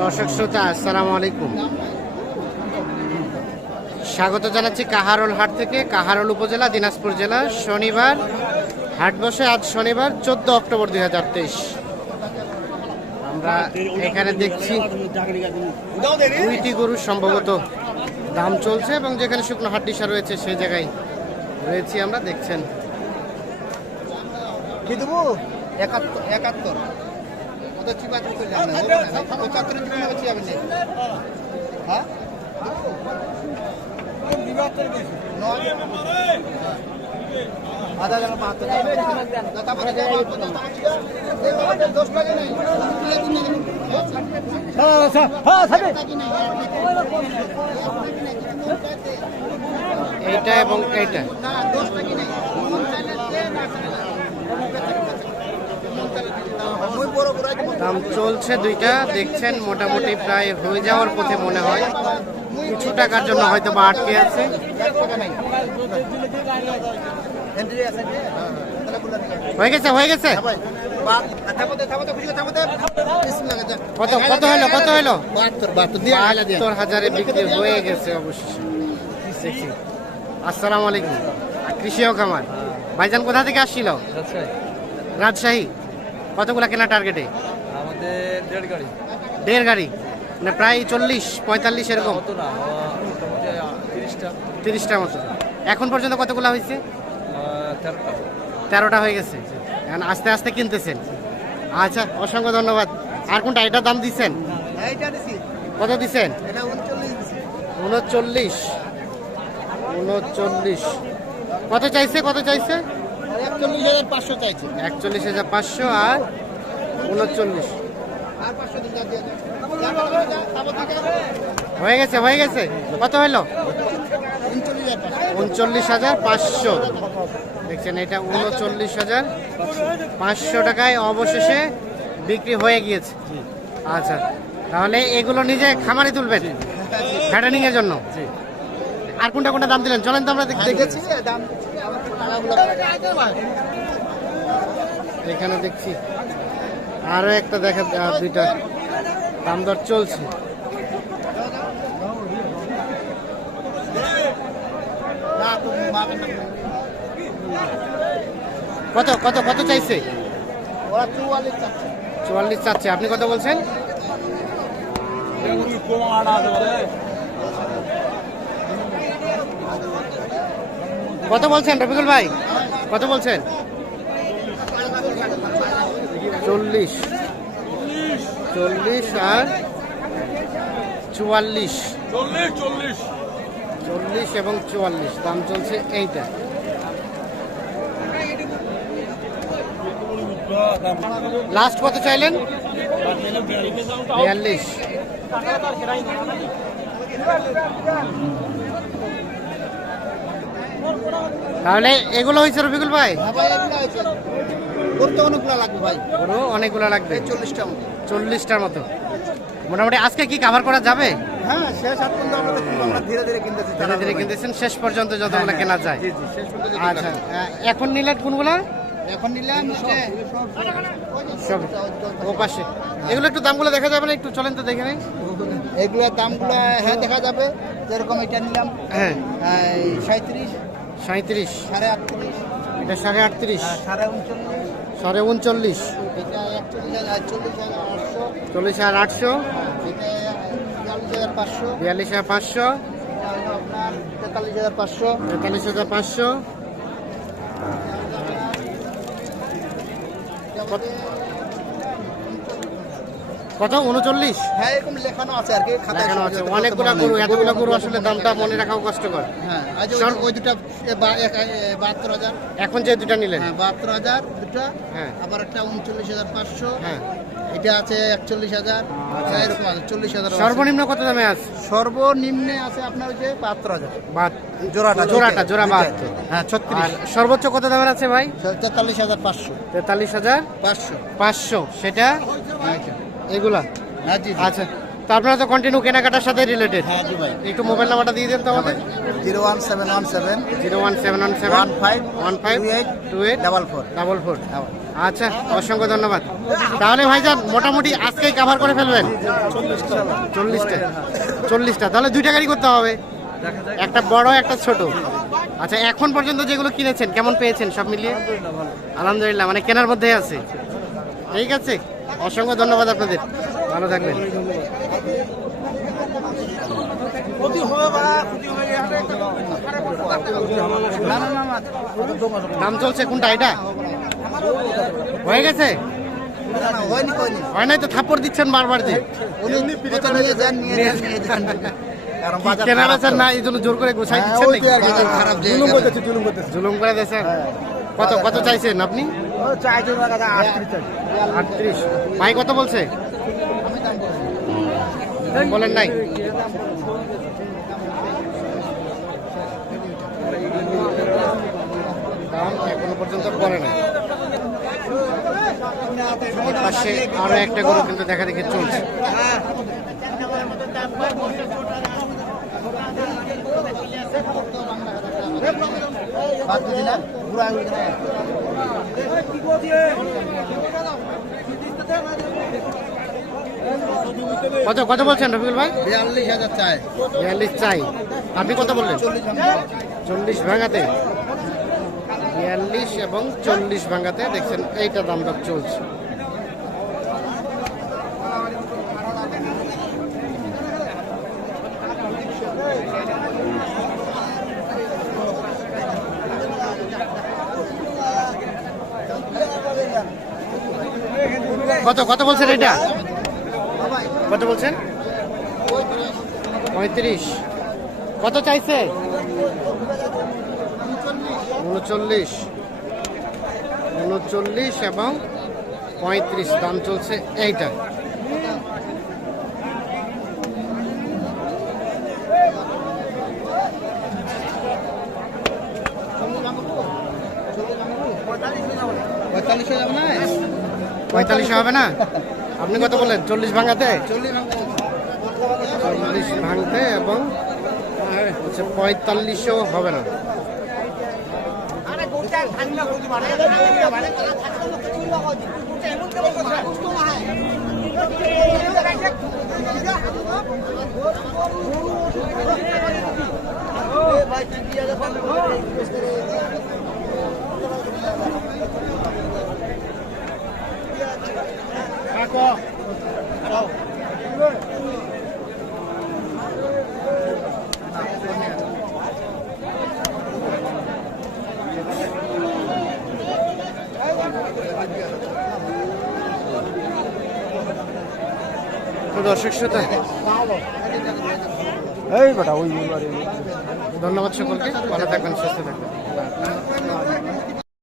দর্শক শ্রোতা, আসসালামু আলাইকুম। স্বাগত জানাচ্ছি কাহারোল হাট থেকে, কাহারোল উপজেলা, দিনাজপুর জেলা, শনিবার। হাট বসে আজ শনিবার, চোদ্দ অক্টোবর দুই হাজার তেইশ। আমরা এখানে দেখছি দুইটি গরু সম্ভবত দাম চলছে এবং যেখানে শুকনো হাড্ডিসা রয়েছে সেই জায়গায় রয়েছি আমরা, দেখছেন। একাত্তর একাত্তর। আধা জায়গা বাহাত্তর দশ টাকা নেই এইটা এবং এইটা না দশ টাকা নেই দাম চলছে দুইটা, দেখছেন, মোটামুটি প্রায় হয়ে যাওয়ার পথে মনে হয়। কিছু টাকার জন্য হয়তো বা আটকে আছে। হয়ে গেছে হয়ে গেছে? কত কত হলো কত হলো? বাহাত্তর হাজারে বিক্রি হয়ে গেছে অবশ্যই আসসালামু আলাইকুম। কৃষি ও খামার ভাইজান কোথা থেকে আসছিল? রাজশাহী। কতগুলা কেনা টার্গেটে আমাদের দেড় গাড়ি। দেড় গাড়ি? মানে প্রায় চল্লিশ পঁয়তাল্লিশ এরকম? কত তিরিশটা। মতো। এখন পর্যন্ত কতগুলো হয়েছে? তেরোটা। হয়ে গেছে। এখন আস্তে আস্তে কিনতেছেন। আচ্ছা অসংখ্য ধন্যবাদ। আর কোনটা এটার দাম দিচ্ছেন? কত দিচ্ছেন? এটা 39 দিছি। উনচল্লিশ। উনচল্লিশ। কত চাইছে কত চাইছে? 41500 চাইছি। একচল্লিশ হাজার পাঁচশো আর উনচল্লিশ। আর 500 দিন দিয়ে দাও থামতে হয়ে গেছে হয়ে গেছে। কত হলো? উনচল্লিশ হাজার পাঁচশো। দেখছেন এটা উনচল্লিশ হাজার পাঁচশো টাকায় অবশেষে বিক্রি হয়ে গিয়েছে। আচ্ছা তাহলে এগুলো নিজে খামারে তুলবেন? ফ্যাটানিং এর জন্য? আর কোনটা কোনটা দাম দিলেন? চলেন তো আমরা দেখ- দেখি দেখেছি দাম এখানে দেখছি। আরও একটা দেখা দুইটা। দাম দর চলছে। কত কত কত চাইছে? ওরা 44 চাচ্ছে চুয়াল্লিশ চাচ্ছে। আপনি কত বলছেন? কত বলছেন রফিকুল ভাই? কত বলছেন? চল্লিশ। চল্লিশ আর চুয়াল্লিশ। চল্লিশ এবং চুয়াল্লিশ দাম চলছে এইটা। লাস্ট কত চাইলেন? বিয়াল্লিশ। তাহলে এগুলো হয়েছে রফিকুল ভাই? হ্যাঁ অনেকগুলো লাগবে ভাই। অনেকগুলো লাগবে? 40টা মতো। চল্লিশটার মতো। মোটামুটি আজকে কি কাভার করা যাবে? হ্যাঁ শেষ হাত পর্যন্ত আমরা ধীরে ধীরে কিনতেছি ধীরে ধীরে কিনতেছেন শেষ পর্যন্ত যতগুলো কেনা যায়। জি জি শেষ পর্যন্ত যদি আচ্ছা এখন নিলেন কোনগুলা? এখন নিলাম সব। ও পাশে। এগুলো একটু দামগুলো দেখা যাবে না? একটু চলেন তো দেখে নেই। এগুলোর দামগুলো হ্যাঁ দেখা যাবে। যেরকম এটা নিলাম হ্যাঁ। সাঁত্রিশ সাঁত্রিশ এটা সাড়ে আটত্রিশ। সাড়ে উনচল্লিশ। সাড়ে উনচল্লিশ। চল্লিশ হাজার আটশো। এটা বিয়াল্লিশ হাজার পাঁচশো। তেতাল্লিশ হাজার পাঁচশো। তেতাল্লিশ হাজার পাঁচশো। কত? উনচল্লিশ? হ্যাঁ এরকম লেখানো আছে আর কি দেখানো আছে। অনেকগুলো গরু এতগুলো গরু আসলে দামটা মনে রাখাও কষ্টকর। হ্যাঁ ওই- দুটা বাহাত্তর হাজার। এখন যে দুটা নিলেন? হ্যাঁ বাহাত্তর হাজার দুটা হ্যাঁ। আবার একটা উনচল্লিশ হাজার পাঁচশো। হ্যাঁ। এটা আছে একচল্লিশ হাজার। হ্যাঁ, এরকম আছে চল্লিশ হাজার সর্বনিম্ন কত দামে আছে? সর্বনিম্নে আছে আপনার ওই যে বাহাত্তর হাজার। জোড়াটা জোড়াটা জোড়া বাহাত্তর। হ্যাঁ ছত্রিশ। সর্বোচ্চ কত দামের আছে ভাই? তেতাল্লিশ হাজার পাঁচশো। তেতাল্লিশ হাজার পাঁচশো। পাঁচশো। সেটা? এগুলা? হ্যাঁ। আচ্ছা। তো আপনারা তো কন্টিনিউ কেনাকাটার সাথে রিলেটেড হ্যাঁ জি ভাই। একটু মোবাইল নাম্বারটা দিয়ে দেন তো আমাদের। Zero one seven one seven. Zero one seven one seven. One five. One five eight two eight double four double four আচ্ছা অসংখ্য ধন্যবাদ। তাহলে ভাইজান মোটামুটি আজকেই কাভার করে ফেলবেন? চল্লিশটা। চল্লিশটা। তাহলে দুইটা গাড়ি করতে হবে। একটা বড় একটা ছোট। আচ্ছা এখন পর্যন্ত যেগুলো কিনেছেন কেমন পেয়েছেন সব মিলিয়ে? আলহামদুলিল্লাহ মানে কেনার মধ্যেই আছে। ঠিক আছে? অসংখ্য ধন্যবাদ আপনাদের। ভালো থাকবেন। দাম চলছে কোনটা এটা? হয়ে গেছে? হয় নাই তো থাপ্পড় দিচ্ছেন বারবার যে। কেনার না এই জন্য জোর করে গোছাই হ্যাঁ, দিচ্ছেন জুলুম করে দিয়েছেন। কত কত চাইছেন আপনি? কত বলছে? বলেন নাই। এখনও পর্যন্ত পড়ে নাই। পাশে আরও একটা গরু কিন্তু দেখা দেখে চলছে। বাদ দিনা কত কত বলছেন রফিকুল ভাই? বিয়াল্লিশ হাজার চাই। বিয়াল্লিশ চাই। আপনি কত বললেন? চল্লিশ ভাঙাতে। বিয়াল্লিশ এবং চল্লিশ ভাঙাতে দেখছেন এইটা দাম চলছে। কত কত বলছেন এটা? কত বলছেন? পঁয়ত্রিশ। কত চাইছে? উনচল্লিশ। উনচল্লিশ এবং পঁয়ত্রিশ, দাম চলছে এইটা। পঁয়তাল্লিশ না? পঁয়তাল্লিশ হবে না? আপনি কত বললেন? চল্লিশ ভাঙাতে? চল্লিশ। ভাঙতে এবং পঁয়তাল্লিশও হবে না। তো দর্শক শ্রোতা। এই বেটা ওই ধন্যবাদ সকলকে। ভালো থাকবেন সুস্থ থাকবেন।